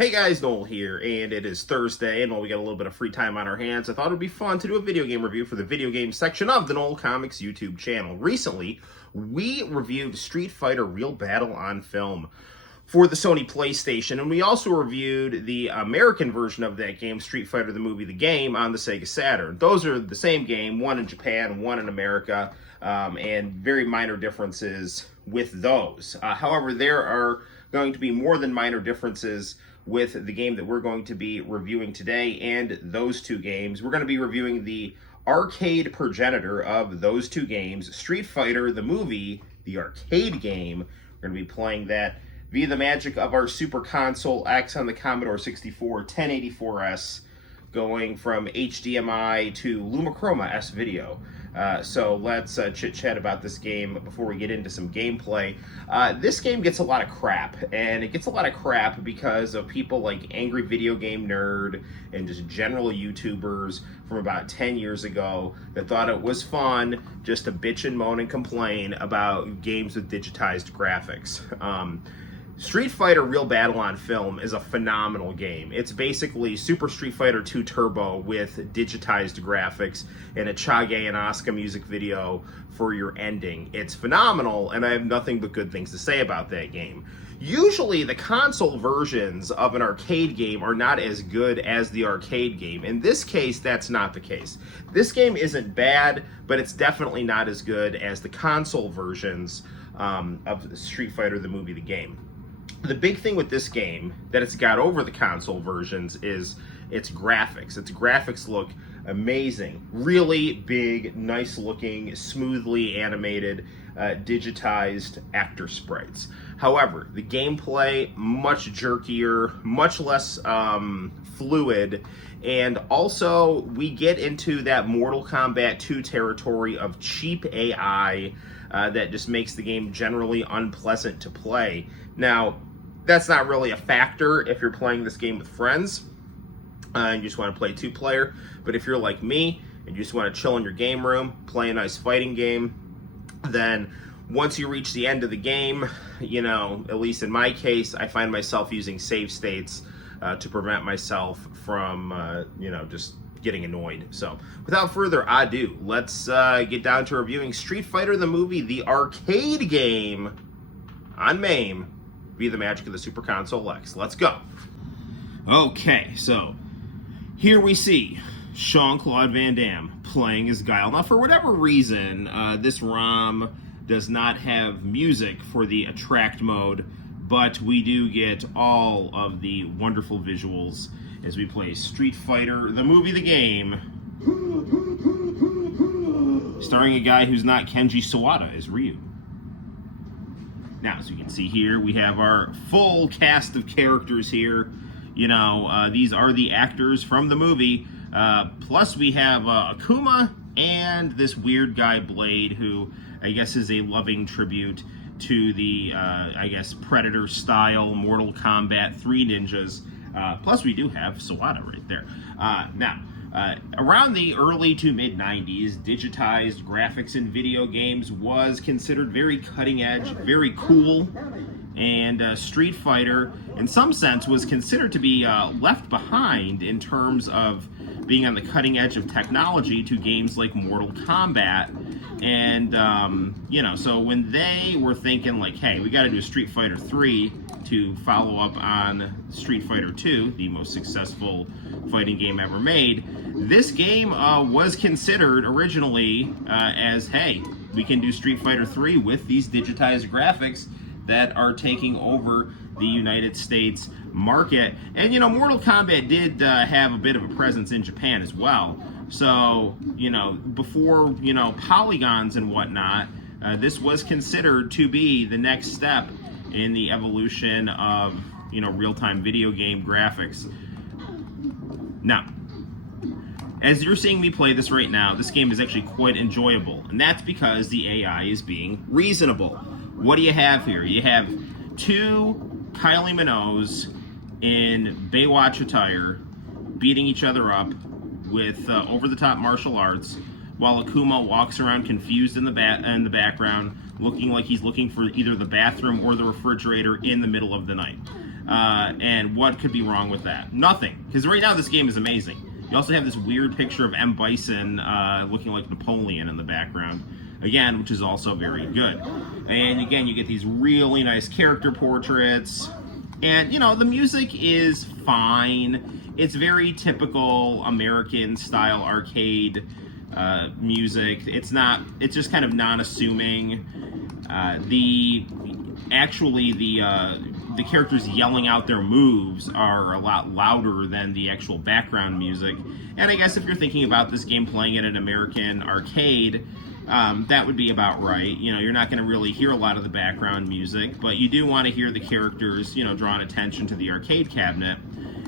Hey guys, Noel here, and it is Thursday, and while we got a little bit of free time on our hands, I thought it would be fun to do a video game review for the video game section of the Noel Comics YouTube channel. Recently, we reviewed Street Fighter Real Battle on Film for the Sony PlayStation, and we also reviewed the American version of that game, Street Fighter the Movie the Game, on the Sega Saturn. Those are the same game, one in Japan, one in America, and very minor differences with those. However, there are going to be more than minor differences with the game that we're going to be reviewing today and those two games. We're going to be reviewing the arcade progenitor of those two games, Street Fighter the Movie, the arcade game. We're going to be playing that via the magic of our Super Console X on the Commodore 64 1084S, going from HDMI to Lumichroma S-Video. So let's chit-chat about this game before we get into some gameplay. This game gets a lot of crap, and it gets a lot of crap because of people like Angry Video Game Nerd and just general YouTubers from about 10 years ago that thought it was fun just to bitch and moan and complain about games with digitized graphics. Street Fighter Real Battle on Film is a phenomenal game. It's basically Super Street Fighter 2 Turbo with digitized graphics and a Chage and Asuka music video for your ending. It's phenomenal, and I have nothing but good things to say about that game. Usually, the console versions of an arcade game are not as good as the arcade game. In this case, that's not the case. This game isn't bad, but it's definitely not as good as the console versions of Street Fighter the Movie the Game. The big thing with this game that it's got over the console versions is its graphics. Its graphics look amazing. Really big, nice looking, smoothly animated, digitized actor sprites. However, the gameplay, much jerkier, much less fluid, and also we get into that Mortal Kombat 2 territory of cheap AI that just makes the game generally unpleasant to play. Now, that's not really a factor if you're playing this game with friends and you just want to play two-player, but if you're like me and you just want to chill in your game room, play a nice fighting game, then once you reach the end of the game, you know, at least in my case, I find myself using save states to prevent myself from, you know, just getting annoyed. So, without further ado, let's get down to reviewing Street Fighter the Movie, the arcade game on MAME, via the magic of the Super Console X. Let's go. Okay, so here we see Jean-Claude Van Damme playing as Guile. Now, for whatever reason, this ROM does not have music for the attract mode, but we do get all of the wonderful visuals as we play Street Fighter the Movie the Game, starring a guy who's not Kenji Sawada as Ryu. Now, as you can see here, we have our full cast of characters here. You know, these are the actors from the movie. Plus, we have Akuma and this weird guy, Blade, who I guess is a loving tribute to the, I guess, Predator-style Mortal Kombat 3 ninjas. Plus, we do have Sawada right there. Now, around the early to mid-90s, digitized graphics in video games was considered very cutting-edge, very cool, and Street Fighter, in some sense, was considered to be left behind in terms of being on the cutting edge of technology to games like Mortal Kombat. And, you know, so when they were thinking, like, hey, we got to do Street Fighter 3 to follow up on Street Fighter 2, the most successful fighting game ever made, this game was considered originally as, hey, we can do Street Fighter 3 with these digitized graphics that are taking over the United States market. And, you know, Mortal Kombat did have a bit of a presence in Japan as well. So, you know, before, you know, polygons and whatnot, this was considered to be the next step in the evolution of, you know, real-time video game graphics. Now, as you're seeing me play this right now, this game is actually quite enjoyable, and that's because the AI is being reasonable. What do you have here? You have two Kylie Minogues in Baywatch attire beating each other up with over-the-top martial arts, while Akuma walks around confused in the background, looking like he's looking for either the bathroom or the refrigerator in the middle of the night. And what could be wrong with that? Nothing, because right now this game is amazing. You also have this weird picture of M. Bison looking like Napoleon in the background, again, which is also very good. And again, you get these really nice character portraits. And, the music is fine. It's very typical American-style arcade music. It's just kind of non-assuming. The characters yelling out their moves are a lot louder than the actual background music. And I guess if you're thinking about this game playing at an American arcade, that would be about right. You're not going to really hear a lot of the background music, but you do want to hear the characters, drawing attention to the arcade cabinet.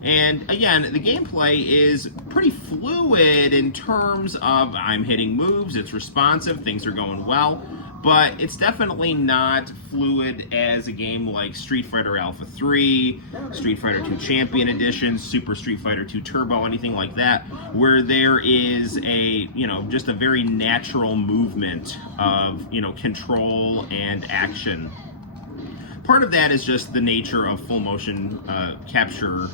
And again, the gameplay is pretty fluid in terms of I'm hitting moves, it's responsive, things are going well, but it's definitely not fluid as a game like Street Fighter Alpha 3, Street Fighter 2 Champion Edition, Super Street Fighter 2 Turbo, anything like that, where there is just a very natural movement of, control and action. Part of that is just the nature of full motion capture.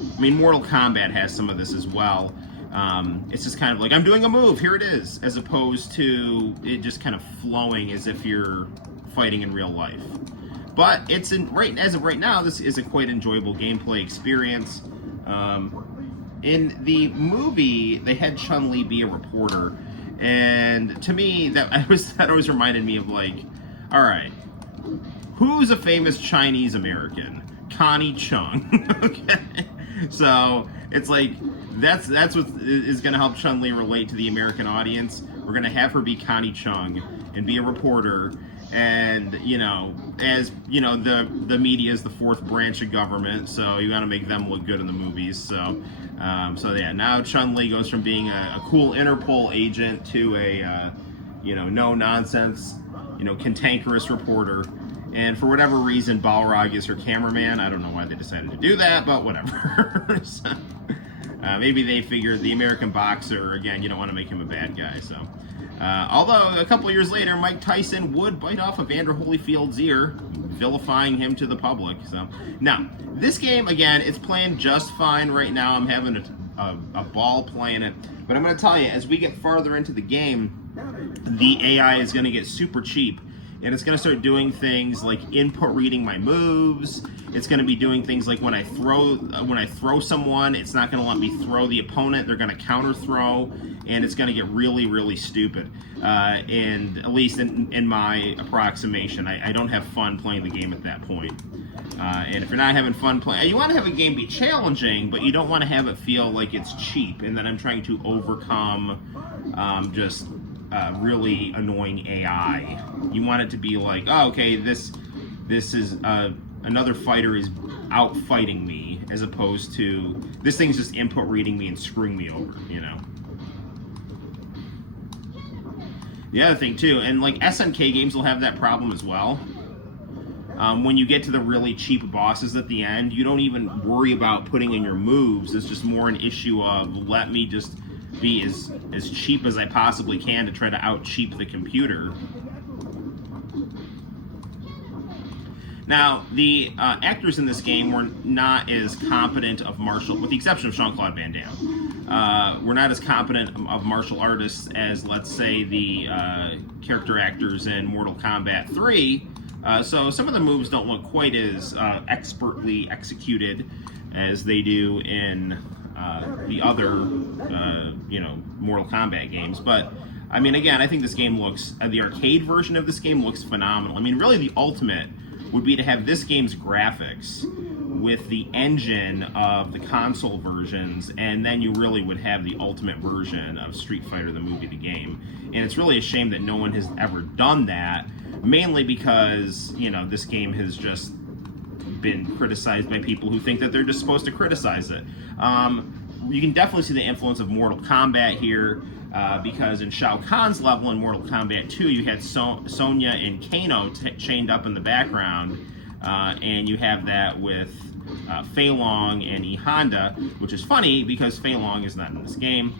I mean, Mortal Kombat has some of this as well. It's just kind of like, I'm doing a move, here it is, as opposed to it just kind of flowing as if you're fighting in real life. But as of right now, this is a quite enjoyable gameplay experience. In the movie, they had Chun-Li be a reporter, and to me, that always reminded me of like, all right, who's a famous Chinese American? Connie Chung. Okay. So it's like that's what is going to help Chun-Li relate to the American audience. We're going to have her be Connie Chung and be a reporter, and the media is the fourth branch of government, so you got to make them look good in the movies. So yeah, now Chun-Li goes from being a cool Interpol agent to a no nonsense, cantankerous reporter. And for whatever reason, Balrog is her cameraman. I don't know why they decided to do that, but whatever. So, maybe they figured the American boxer, again, you don't want to make him a bad guy. So, although a couple of years later, Mike Tyson would bite off Evander Holyfield's ear, vilifying him to the public. So, now, this game, again, it's playing just fine right now. I'm having a ball playing it. But I'm going to tell you, as we get farther into the game, the AI is going to get super cheap. And it's going to start doing things like input reading my moves. It's going to be doing things like when I throw someone, it's not going to let me throw the opponent. They're going to counter throw, and it's going to get really, really stupid. And at least in my approximation, I don't have fun playing the game at that point. And if you're not having fun playing, you want to have a game be challenging, but you don't want to have it feel like it's cheap and that I'm trying to overcome really annoying AI. You want it to be like, oh, okay, this is another fighter is out fighting me, as opposed to this thing's just input reading me and screwing me over. The other thing too, and like SNK games will have that problem as well. When you get to the really cheap bosses at the end, you don't even worry about putting in your moves. It's just more an issue of let me just be as cheap as I possibly can to try to out-cheap the computer. Now, the actors in this game were not as competent of with the exception of Jean-Claude Van Damme, were not as competent of martial artists as, let's say, the character actors in Mortal Kombat 3. So some of the moves don't look quite as expertly executed as they do in the other, Mortal Kombat games. But, I mean, again, I think this game looks, the arcade version of this game looks phenomenal. I mean, really the ultimate would be to have this game's graphics with the engine of the console versions, and then you really would have the ultimate version of Street Fighter, the movie, the game. And it's really a shame that no one has ever done that, mainly because, this game has just been criticized by people who think that they're just supposed to criticize it. You can definitely see the influence of Mortal Kombat here, because in Shao Kahn's level in Mortal Kombat 2, you had Sonya and Kano chained up in the background, and you have that with Fei Long and E Honda, which is funny because Fei Long is not in this game.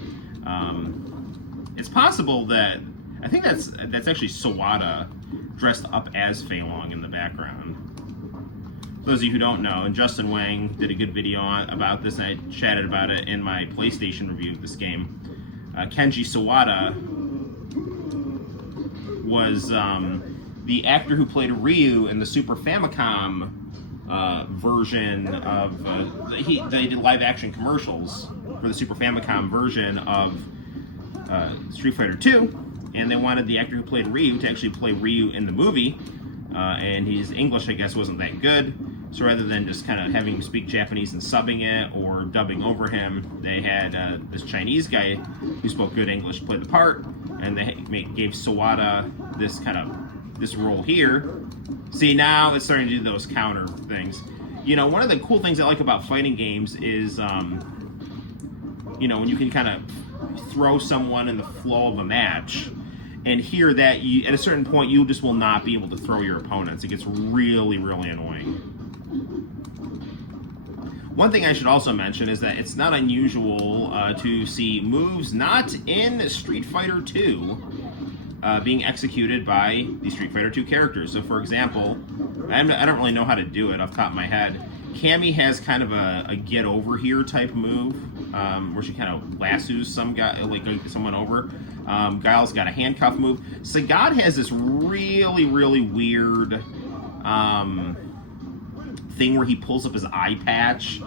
It's possible that, I think that's actually Sawada dressed up as Fei Long in the background. those of you who don't know, and Justin Wang did a good video about this, and I chatted about it in my PlayStation review of this game. Kenji Sawada was the actor who played Ryu in the Super Famicom version of... they did live-action commercials for the Super Famicom version of Street Fighter 2, and they wanted the actor who played Ryu to actually play Ryu in the movie, and his English, I guess, wasn't that good, so rather than just kind of having him speak Japanese and subbing it or dubbing over him, they had this Chinese guy who spoke good English play the part, and they gave Sawada this role here. See, now it's starting to do those counter things. You know, one of the cool things I like about fighting games is, you know, when you can kind of throw someone in the flow of a match, and here that you, at a certain point, you just will not be able to throw your opponents. It gets really, really annoying. One thing I should also mention is that it's not unusual to see moves not in Street Fighter 2 being executed by the Street Fighter 2 characters. So, for example, I don't really know how to do it off the top of my head. Cammy has kind of a get over here type move, where she kind of lassos some guy, like someone over. Guile's got a handcuff move. Sagat has this really, really weird thing where he pulls up his eye patch,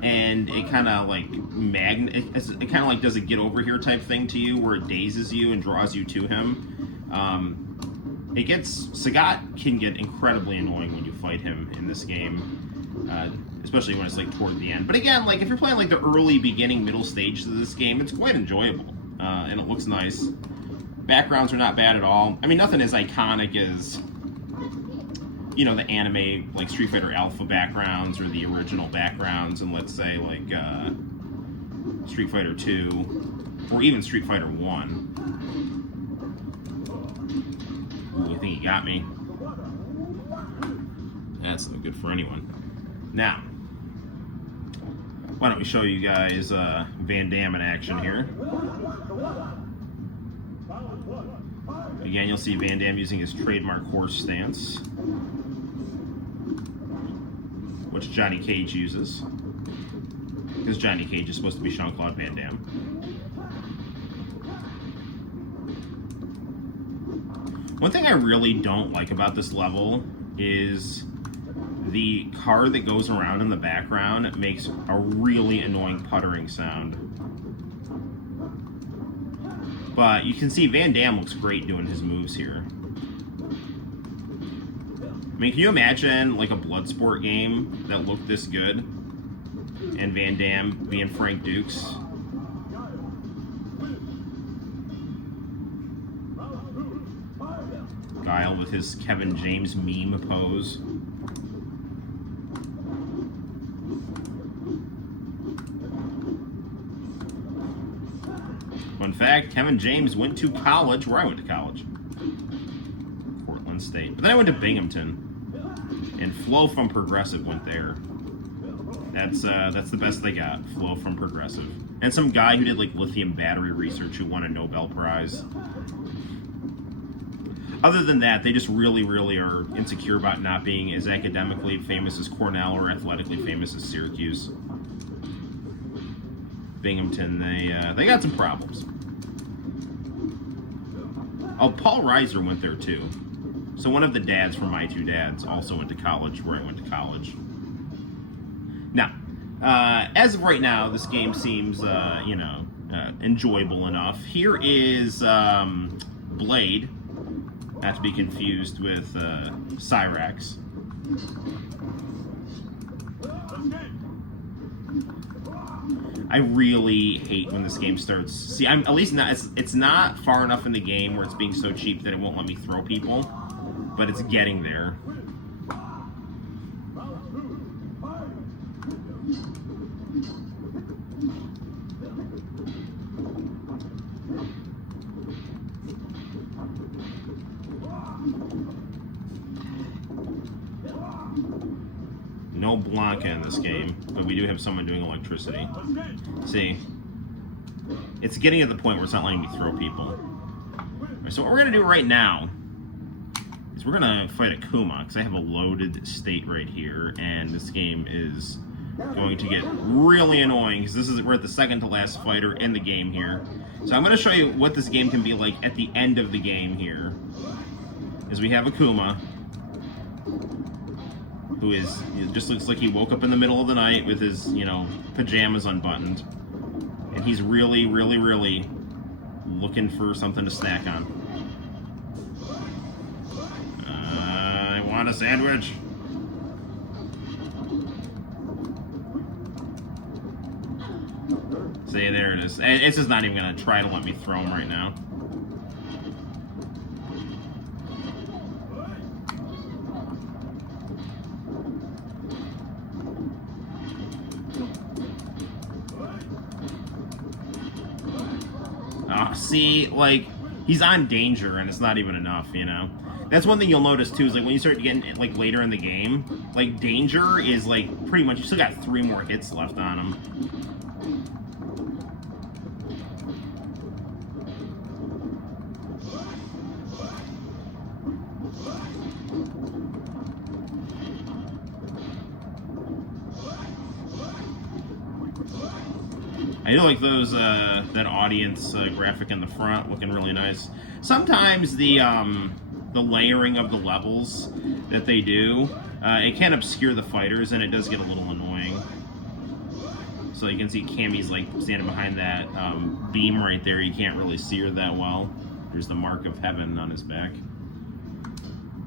and it kind of like it kind of like does a get over here type thing to you, where it dazes you and draws you to him. Sagat can get incredibly annoying when you fight him in this game, especially when it's like toward the end. But again, like if you're playing like the early, beginning, middle stages of this game, it's quite enjoyable, and it looks nice. Backgrounds are not bad at all. I mean, nothing as iconic as, you know, the anime, like Street Fighter Alpha backgrounds or the original backgrounds, and let's say like Street Fighter 2 or even Street Fighter 1. Ooh, I think he got me. That's no good for anyone. Now, why don't we show you guys Van Damme in action here. Again, you'll see Van Damme using his trademark horse stance, which Johnny Cage uses, because Johnny Cage is supposed to be Jean-Claude Van Damme. One thing I really don't like about this level is the car that goes around in the background makes a really annoying puttering sound. But you can see Van Damme looks great doing his moves here. I mean, can you imagine like a Bloodsport game that looked this good, and Van Damme being Frank Dukes? Guile with his Kevin James meme pose. Fun fact, Kevin James went to college where I went to college. Portland State. But then I went to Binghamton. And Flo from Progressive went there. That's the best they got. Flo from Progressive. And some guy who did like lithium battery research who won a Nobel Prize. Other than that, they just really, really are insecure about not being as academically famous as Cornell or athletically famous as Syracuse. Binghamton, they got some problems. Oh, Paul Reiser went there too. So one of the dads from My Two Dads also went to college where I went to college. Now, as of right now, this game seems, enjoyable enough. Here is Blade, not to be confused with Cyrax. I really hate when this game starts. See, I'm at least not. It's not far enough in the game where it's being so cheap that it won't let me throw people, but it's getting there. No Blanca in this game, but we do have someone doing electricity. See, it's getting to the point where it's not letting me throw people. So what we're going to do right now is we're gonna fight a Kuma, because I have a loaded state right here, and this game is going to get really annoying, because we're at the second to last fighter in the game here. So I'm gonna show you what this game can be like at the end of the game here. Is we have a Kuma, who just looks like he woke up in the middle of the night with his, pajamas unbuttoned. And he's really, really, really looking for something to snack on. I want a sandwich. See, there it is. And it's just not even going to try to let me throw him right now. See, like, he's on danger, and it's not even enough, That's one thing you'll notice, too, is, like, when you start getting, like, later in the game, like, danger is, like, pretty much, you still got 3 more hits left on him. I do like those that audience graphic in the front, looking really nice. Sometimes the layering of the levels that they do, it can obscure the fighters, and it does get a little annoying. So you can see Cammy's like standing behind that beam right there. You can't really see her that well. There's the mark of heaven on his back.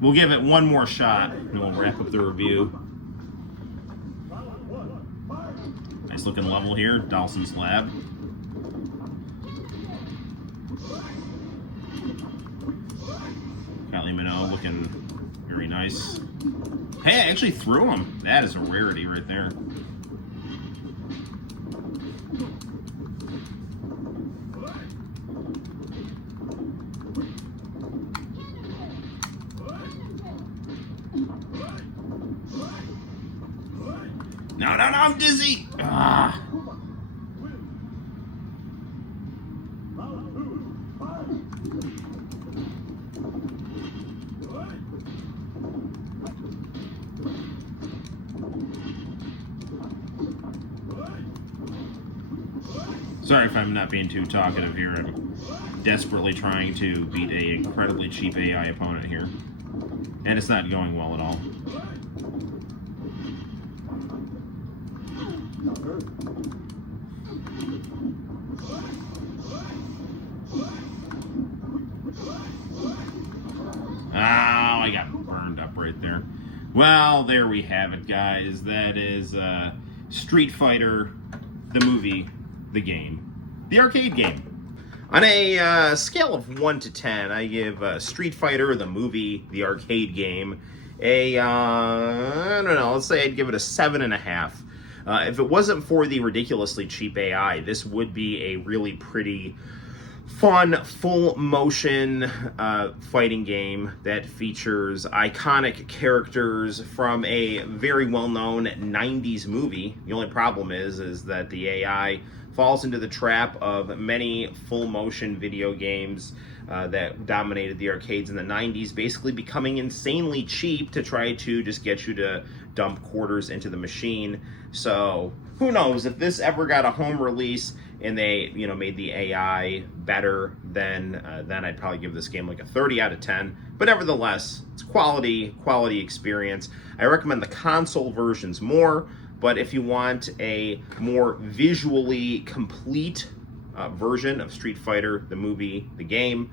We'll give it one more shot, and we'll wrap up the review. Nice looking level here, Dawson's Lab. Kylie Minogue looking very nice. Hey, I actually threw him. That is a rarity right there. No, I'm dizzy! Ah. Sorry if I'm not being too talkative here. I'm desperately trying to beat an incredibly cheap AI opponent here. And it's not going well at all. Oh, I got burned up right there. Well, there we have it, guys. That is Street Fighter, the movie, the game, the arcade game. On a scale of 1 to 10, I give Street Fighter, the movie, the arcade game, I don't know, let's say I'd give it a 7.5. If it wasn't for the ridiculously cheap AI, this would be a really pretty fun, full-motion fighting game that features iconic characters from a very well-known 90s movie. The only problem is that the AI falls into the trap of many full-motion video games that dominated the arcades in the 90s, basically becoming insanely cheap to try to just get you to dump quarters into the machine. So who knows, if this ever got a home release and they made the AI better, then I'd probably give this game like a 30 out of 10. But nevertheless, it's quality experience. I recommend the console versions more, but if you want a more visually complete version of Street Fighter, the movie, the game,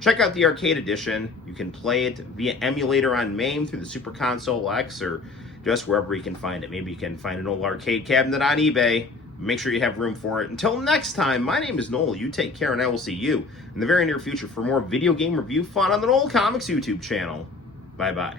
check out the arcade edition. You can play it via emulator on MAME through the Super Console X, or just wherever you can find it. Maybe you can find an old arcade cabinet on eBay. Make sure you have room for it. Until next time, my name is Noel. You take care, and I will see you in the very near future for more video game review fun on the Noel Comics YouTube channel. Bye-bye.